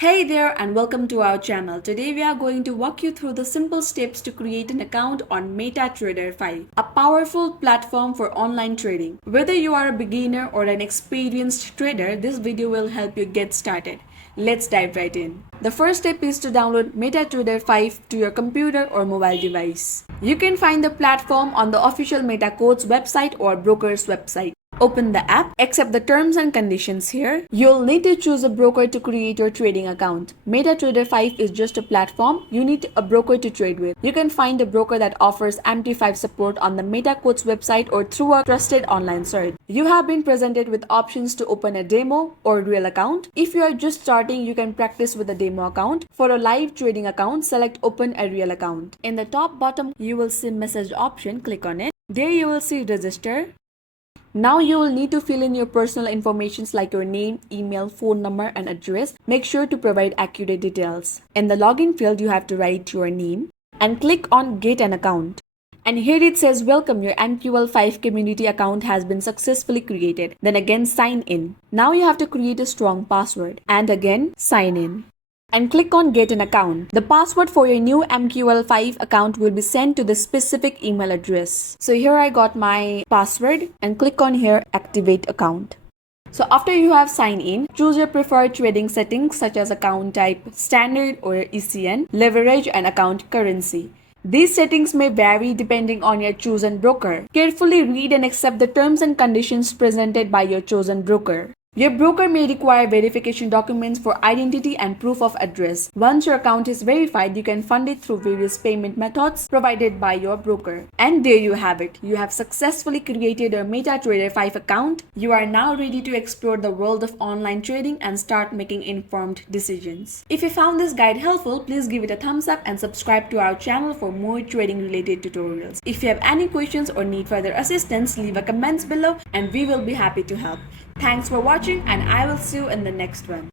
Hey there and welcome to our channel. Today we are going to walk you through the simple steps to create an account on Metatrader5, a powerful platform for online trading. Whether you are a beginner or an experienced trader, this video will help you get started. Let's dive right in. The first step is to download Metatrader5 to your computer or mobile device. You can find the platform on the official Metacode's website or broker's website. Open the app, accept the terms and conditions here. You'll need to choose a broker to create your trading account. Metatrader5 is just a platform. You need a broker to trade with. You can find a broker that offers MT5 support on the Metacode's website or through a trusted online search. You have been presented with options to open a demo or real account. If you are just starting, you can practice with a demo account. For a live trading account, select open a real account. In the top bottom, you will see message option. Click on it. There you will see register. Now you will need to fill in your personal information like your name, email, phone number and address. Make sure to provide accurate details. In the login field, you have to write your name and click on get an account. And here it says welcome, your MQL5 community account has been successfully created. Then again sign in. Now you have to create a strong password and again sign in. And click on get an account. The password for your new MQL5 account will be sent to the specific email address. So here I got my password and click on here activate account. So after you have signed in, choose your preferred trading settings such as account type, standard or ECN, leverage and account currency. These settings may vary depending on your chosen broker. Carefully read and accept the terms and conditions presented by your chosen broker. Your broker may require verification documents for identity and proof of address. Once your account is verified, you can fund it through various payment methods provided by your broker. And there you have it. You have successfully created a Metatrader5 account. You are now ready to explore the world of online trading and start making informed decisions. If you found this guide helpful, please give it a thumbs up and subscribe to our channel for more trading related tutorials. If you have any questions or need further assistance, leave a comment below and we will be happy to help. Thanks for watching and I will see you in the next one.